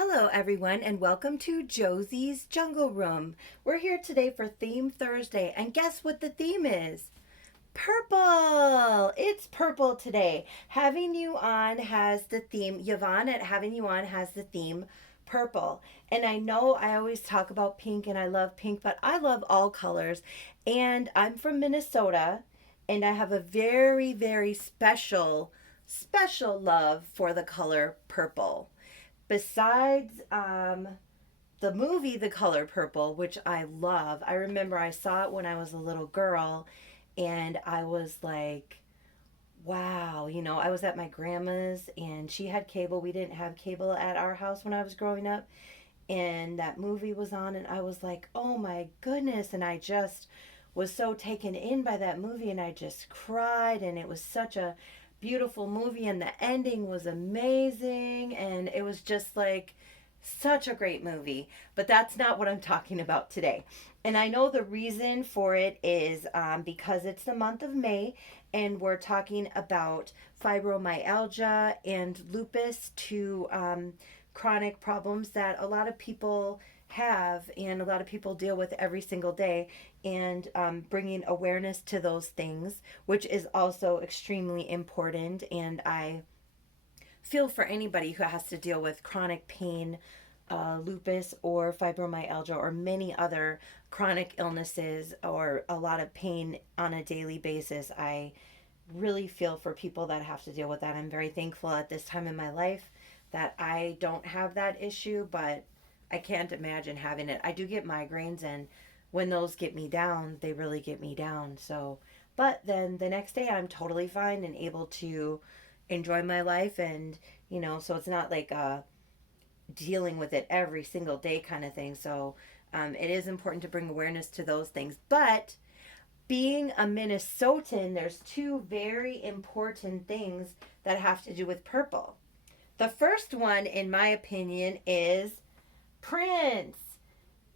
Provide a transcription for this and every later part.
Hello, everyone, and welcome to Josie's Jungle Room. We're here today for Theme Thursday, and guess what the theme is? Purple! It's purple today. Having You On has the theme, Yvonne at Having You On has the theme purple. And I know I always talk about pink and I love pink, but I love all colors. And I'm from Minnesota, and I have a very, very special love for the color purple. Besides the movie The Color Purple, which I love, I remember I saw it when I was a little girl and I was like, wow, I was at my grandma's and she had cable. We didn't have cable at our house when I was growing up. And that movie was on, and I was like, oh my goodness. And I just was so taken in by that movie, and I just cried. And it was such a beautiful movie, and the ending was amazing. And it was just like such a great movie. But that's not what I'm talking about today. And I know the reason for it is because it's the month of May, and we're talking about fibromyalgia and lupus, two chronic problems that a lot of people have and a lot of people deal with every single day, and bringing awareness to those things, which is also extremely important. And I feel for anybody who has to deal with chronic pain, lupus or fibromyalgia or many other chronic illnesses or a lot of pain on a daily basis. I really feel for people that have to deal with that. I'm very thankful at this time in my life that I don't have that issue, but I can't imagine having it. I do get migraines, and when those get me down, they really get me down. So, but then the next day I'm totally fine and able to enjoy my life, and so it's not like dealing with it every single day kind of thing. So, it is important to bring awareness to those things. But being a Minnesotan, there's two very important things that have to do with purple. The first one, in my opinion, is Prince.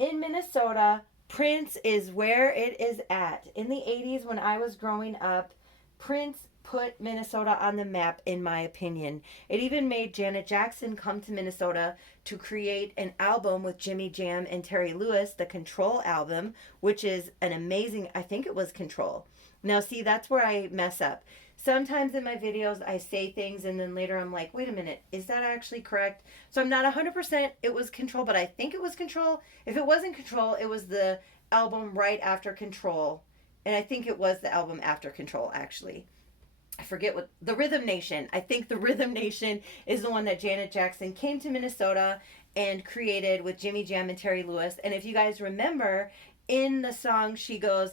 In Minnesota, Prince is where it is at. In the 80s, when I was growing up, Prince put Minnesota on the map, in my opinion. It even made Janet Jackson come to Minnesota to create an album with Jimmy Jam and Terry Lewis, the Control album, which is an amazing, I think it was Control. Now, see, that's where I mess up. Sometimes in my videos, I say things and then later I'm like, wait a minute, is that actually correct? So I'm not 100% it was Control, but I think it was Control. If it wasn't Control, it was the album right after Control. And I think it was the album after Control, actually. I forget what, the Rhythm Nation. I think the Rhythm Nation is the one that Janet Jackson came to Minnesota and created with Jimmy Jam and Terry Lewis. And if you guys remember, in the song, she goes,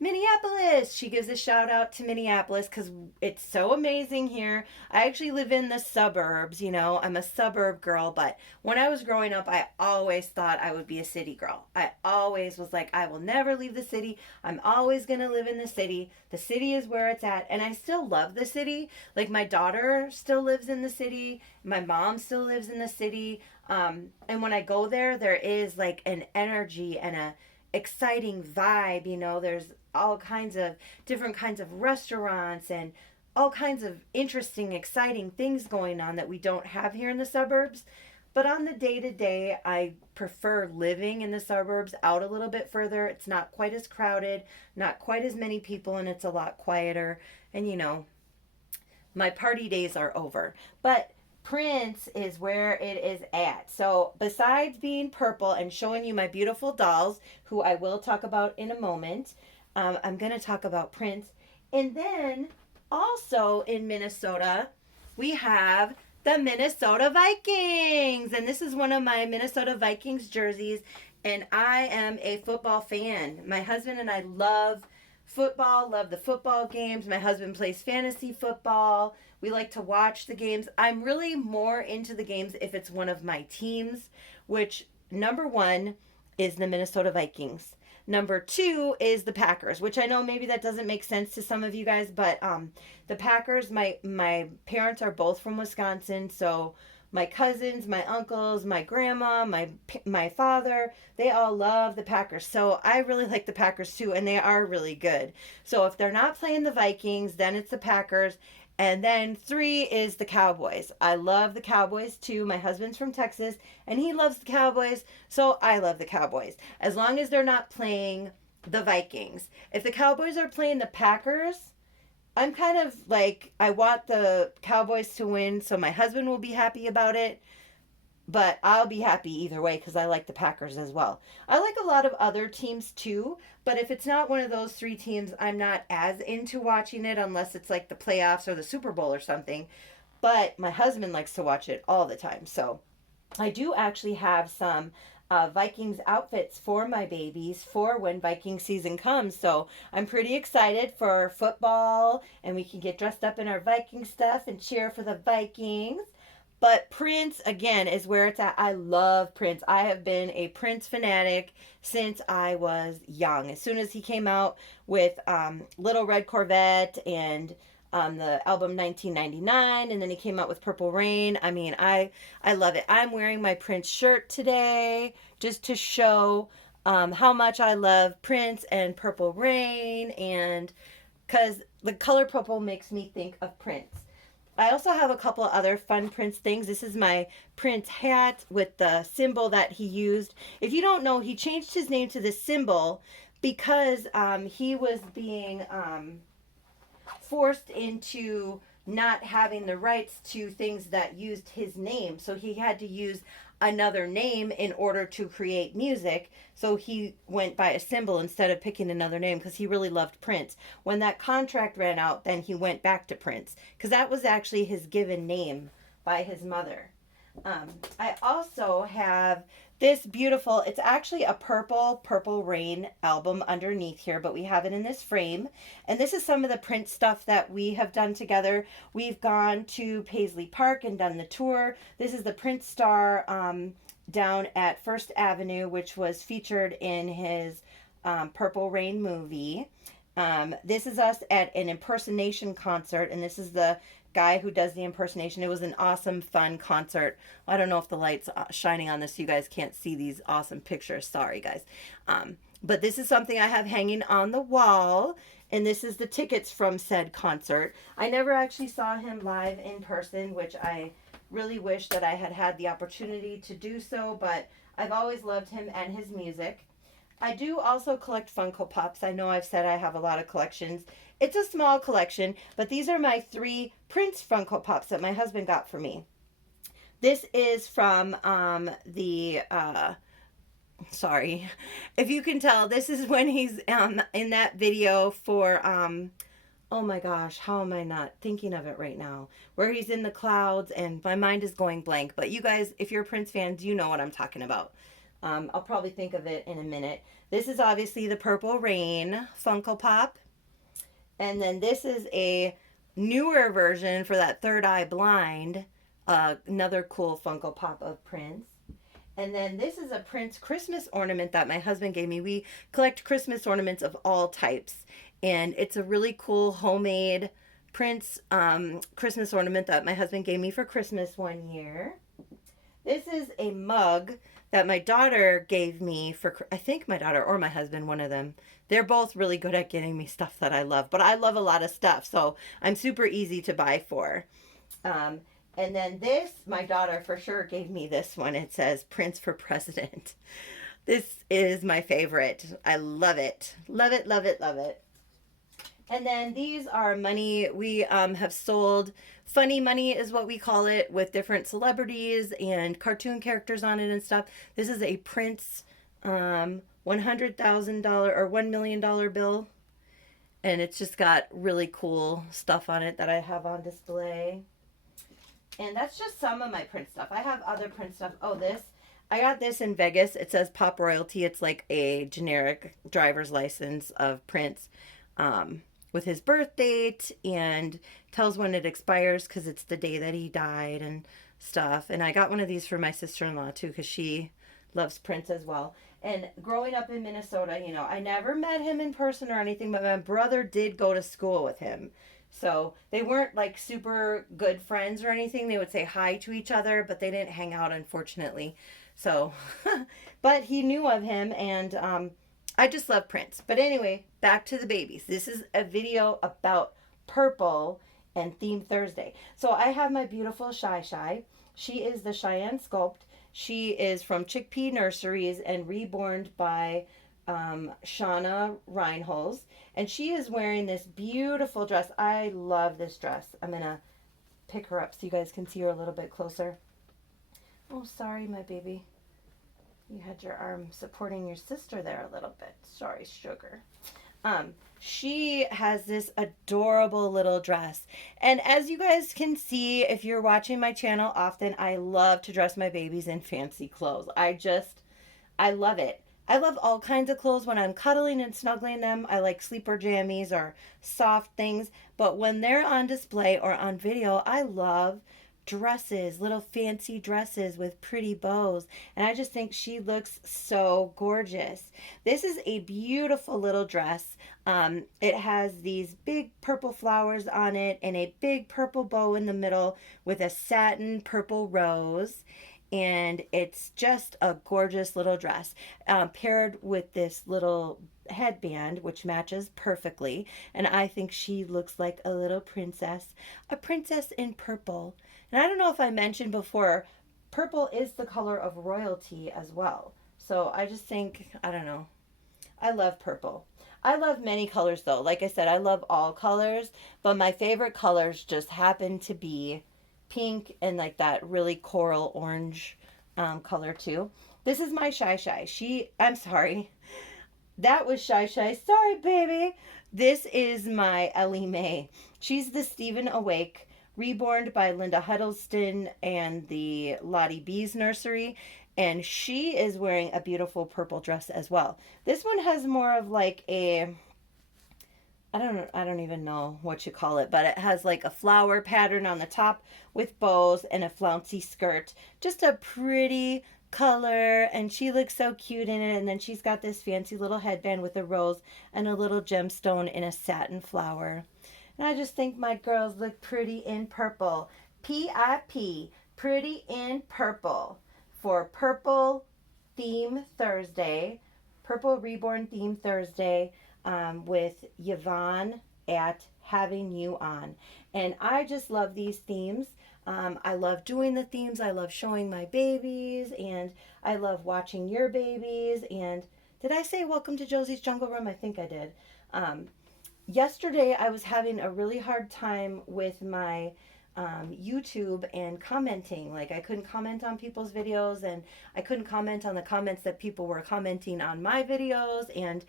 Minneapolis. She gives a shout out to Minneapolis because it's so amazing here. I actually live in the suburbs, I'm a suburb girl, but when I was growing up, I always thought I would be a city girl. I always was like, I will never leave the city. I'm always going to live in the city. The city is where it's at. And I still love the city. Like, my daughter still lives in the city. My mom still lives in the city. And when I go there, there is like an energy and a exciting vibe. There's all kinds of different kinds of restaurants and all kinds of interesting, exciting things going on that we don't have here in the suburbs. But on the day to day, I prefer living in the suburbs, out a little bit further. It's not quite as crowded, not quite as many people, and it's a lot quieter. And my party days are over. But Prince is where it is at. So besides being purple and showing you my beautiful dolls, who I will talk about in a moment, I'm going to talk about Prince. And then also in Minnesota, we have the Minnesota Vikings. And this is one of my Minnesota Vikings jerseys. And I am a football fan. My husband and I love football, love the football games. My husband plays fantasy football. We like to watch the games. I'm really more into the games if it's one of my teams, which number one is the Minnesota Vikings. Number two is the Packers, which I know maybe that doesn't make sense to some of you guys, but the Packers, my parents are both from Wisconsin, so my cousins, my uncles, my grandma, my father, they all love the Packers. So I really like the Packers too, and they are really good. So if they're not playing the Vikings, then it's the Packers. And then 3 is the Cowboys. I love the Cowboys too. My husband's from Texas and he loves the Cowboys, so I love the Cowboys. As long as they're not playing the Vikings. If the Cowboys are playing the Packers, I'm kind of like, I want the Cowboys to win so my husband will be happy about it, but I'll be happy either way because I like the Packers as well. I like a lot of other teams too, but if it's not one of those 3 teams, I'm not as into watching it unless it's like the playoffs or the Super Bowl or something. But my husband likes to watch it all the time. So I do actually have some Vikings outfits for my babies for when Viking season comes. So I'm pretty excited for football and we can get dressed up in our Viking stuff and cheer for the Vikings. But Prince, again, is where it's at. I love Prince. I have been a Prince fanatic since I was young. As soon as he came out with Little Red Corvette and the album 1999, and then he came out with Purple Rain. I mean, I love it. I'm wearing my Prince shirt today just to show how much I love Prince and Purple Rain, and because the color purple makes me think of Prince. I also have a couple of other fun Prince things. This is my Prince hat with the symbol that he used. If you don't know, he changed his name to this symbol because he was being forced into not having the rights to things that used his name. So he had to use another name in order to create music. So he went by a symbol instead of picking another name because he really loved Prince. When that contract ran out, then he went back to Prince because that was actually his given name by his mother. I also have this beautiful, it's actually a Purple Rain album underneath here, but we have it in this frame. And this is some of the Prince stuff that we have done together. We've gone to Paisley Park and done the tour. This is the Prince star down at First Avenue, which was featured in his Purple Rain movie. This is us at an impersonation concert, and this is the guy who does the impersonation. It was an awesome, fun concert. I don't know if the light's shining on this so you guys can't see these awesome pictures. Sorry, guys. But this is something I have hanging on the wall, and this is the tickets from said concert. I never actually saw him live in person, which I really wish that I had had the opportunity to do so, but I've always loved him and his music. I do also collect Funko Pops. I know I've said I have a lot of collections. It's a small collection, but these are my 3 Prince Funko Pops that my husband got for me. This is from sorry, if you can tell, this is when he's in that video for, oh my gosh, how am I not thinking of it right now? Where he's in the clouds and my mind is going blank. But you guys, if you're Prince fans, you know what I'm talking about. I'll probably think of it in a minute. This is obviously the Purple Rain Funko Pop. And then this is a newer version for that third eye blind. Another cool Funko Pop of Prince. And then this is a Prince Christmas ornament that my husband gave me. We collect Christmas ornaments of all types. And it's a really cool homemade Prince Christmas ornament that my husband gave me for Christmas one year. This is a mug that my daughter gave me for, I think my daughter or my husband, one of them. They're both really good at getting me stuff that I love, but I love a lot of stuff, so I'm super easy to buy for. And then this, my daughter for sure gave me this one. It says Prince for President. This is my favorite. I love it. Love it, love it, love it. And then these are money. We have sold funny money is what we call it, with different celebrities and cartoon characters on it and stuff. This is a Prince $100,000 or $1 million bill. And it's just got really cool stuff on it that I have on display. And that's just some of my Prince stuff. I have other Prince stuff. Oh, this. I got this in Vegas. It says Pop Royalty. It's like a generic driver's license of Prince. With his birth date and tells when it expires because it's the day that he died and stuff. And I got one of these for my sister-in-law too because she loves Prince as well. And growing up in Minnesota, you know, I never met him in person or anything, but my brother did go to school with him. So they weren't like super good friends or anything. They would say hi to each other, but they didn't hang out, unfortunately. So, but he knew of him, and I just love Prince. But anyway, back to the babies. This is a video about Purple and Theme Thursday. So I have my beautiful Shy Shy. She is the Cheyenne Sculpt. She is from Chickpea Nurseries and reborn by Shauna Reinholz. And she is wearing this beautiful dress. I love this dress. I'm going to pick her up so you guys can see her a little bit closer. Oh, sorry, my baby. You had your arm supporting your sister there a little bit. Sorry, sugar. She has this adorable little dress. And as you guys can see, if you're watching my channel often, I love to dress my babies in fancy clothes. I love it. I love all kinds of clothes when I'm cuddling and snuggling them. I like sleeper jammies or soft things. But when they're on display or on video, I love dresses, little fancy dresses with pretty bows. And I just think she looks so gorgeous. This is a beautiful little dress. It has these big purple flowers on it and a big purple bow in the middle with a satin purple rose. And it's just a gorgeous little dress, paired with this little headband, which matches perfectly. And I think she looks like a little princess, a princess in purple. And I don't know if I mentioned before, purple is the color of royalty as well. So I just think, I don't know, I love purple. I love many colors though. Like I said, I love all colors, but my favorite colors just happen to be pink and like that really coral orange color too. This is my Shy Shy. I'm sorry. That was Shy Shy. Sorry, baby. This is my Ellie Mae. She's the Stephen Awake, reborn by Linda Huddleston and the Lottie Bees Nursery. And she is wearing a beautiful purple dress as well. This one has more of like a, I don't even know what you call it, but it has like a flower pattern on the top with bows and a flouncy skirt. Just a pretty color, and she looks so cute in it. And then she's got this fancy little headband with a rose and a little gemstone in a satin flower. And I just think my girls look pretty in purple. P-I-P, pretty in purple, for Purple Theme Thursday, Purple Reborn Theme Thursday, with Yvonne at Having You On. And I just love these themes. I love doing the themes. I love showing my babies, and I love watching your babies. And did I say welcome to Josie's Jungle Room? I think I did. Yesterday I was having a really hard time with my YouTube and commenting. Like I couldn't comment on people's videos, and I couldn't comment on the comments that people were commenting on my videos, and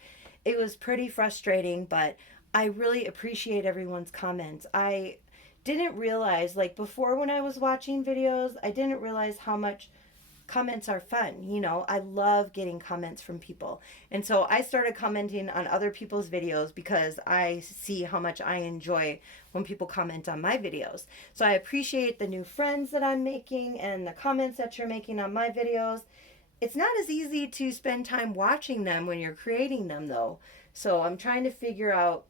it was pretty frustrating, but I really appreciate everyone's comments. I didn't realize, like before when I was watching videos, I didn't realize how much comments are fun. You know, I love getting comments from people. And so I started commenting on other people's videos because I see how much I enjoy when people comment on my videos. So I appreciate the new friends that I'm making and the comments that you're making on my videos. It's not as easy to spend time watching them when you're creating them though. So I'm trying to figure out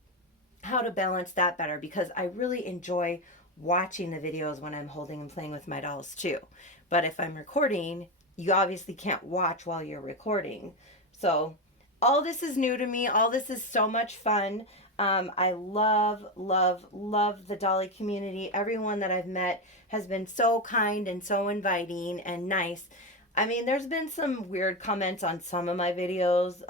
how to balance that better, because I really enjoy watching the videos when I'm holding and playing with my dolls too. But if I'm recording, you obviously can't watch while you're recording. So all this is new to me. All this is so much fun. I love, love, love the Dolly community. Everyone that I've met has been so kind and so inviting and nice. I mean, there's been some weird comments on some of my videos,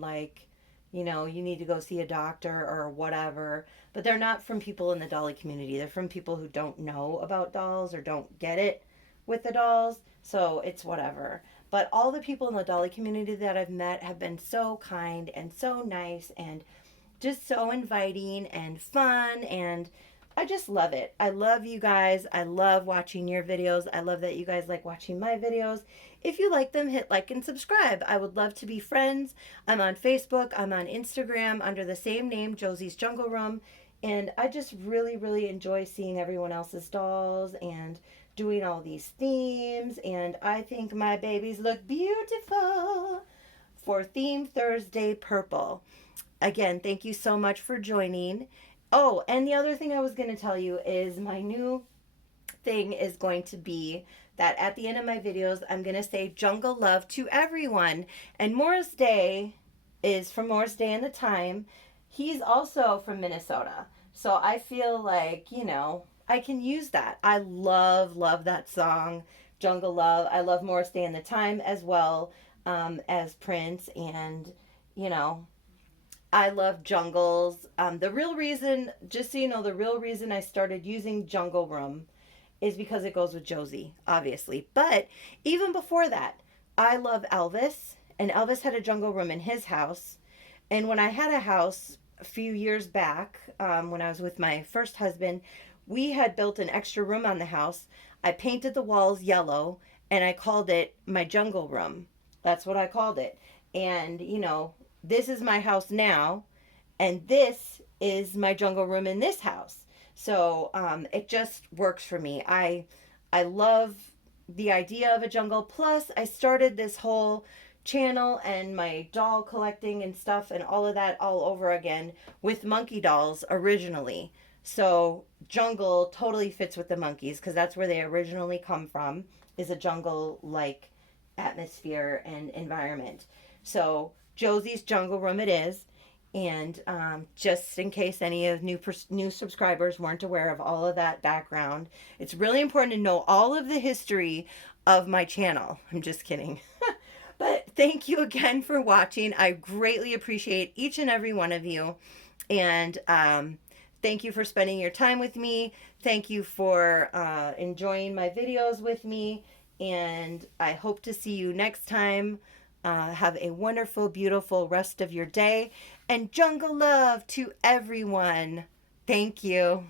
like, you know, you need to go see a doctor or whatever. But they're not from people in the Dolly community. They're from people who don't know about dolls or don't get it with the dolls. So it's whatever. But all the people in the Dolly community that I've met have been so kind and so nice and just so inviting and fun. And I just love it. I love you guys. I love watching your videos. I love that you guys like watching my videos. If you like them, hit like and subscribe. I would love to be friends. I'm on Facebook. I'm on Instagram under the same name, Josie's Jungle Room. And I just really, really enjoy seeing everyone else's dolls and doing all these themes. And I think my babies look beautiful for Theme Thursday Purple. Again, thank you so much for joining. Oh, and the other thing I was going to tell you is my new thing is going to be that at the end of my videos, I'm going to say jungle love to everyone. And Morris Day is from Morris Day and the Time. He's also from Minnesota. So I feel like, I can use that. I love, love that song, Jungle Love. I love Morris Day and the Time as well, as Prince. And, you know, I love jungles. The real reason, just so you know, the real reason I started using Jungle Room is because it goes with Josie, obviously. But even before that, I love Elvis, and Elvis had a jungle room in his house. And when I had a house a few years back, when I was with my first husband, we had built an extra room on the house. I painted the walls yellow and I called it my jungle room. That's what I called it. And, this is my house now, and this is my jungle room in this house. So it just works for me. I love the idea of a jungle. Plus, I started this whole channel and my doll collecting and stuff and all of that all over again with monkey dolls originally. So jungle totally fits with the monkeys because that's where they originally come from, is a jungle like atmosphere and environment. So Josie's Jungle Room it is. And just in case any of new subscribers weren't aware of all of that background, it's really important to know all of the history of my channel. I'm just kidding. But thank you again for watching. I greatly appreciate each and every one of you. And thank you for spending your time with me. Thank you for enjoying my videos with me. And I hope to see you next time. Have a wonderful, beautiful rest of your day. And jungle love to everyone. Thank you.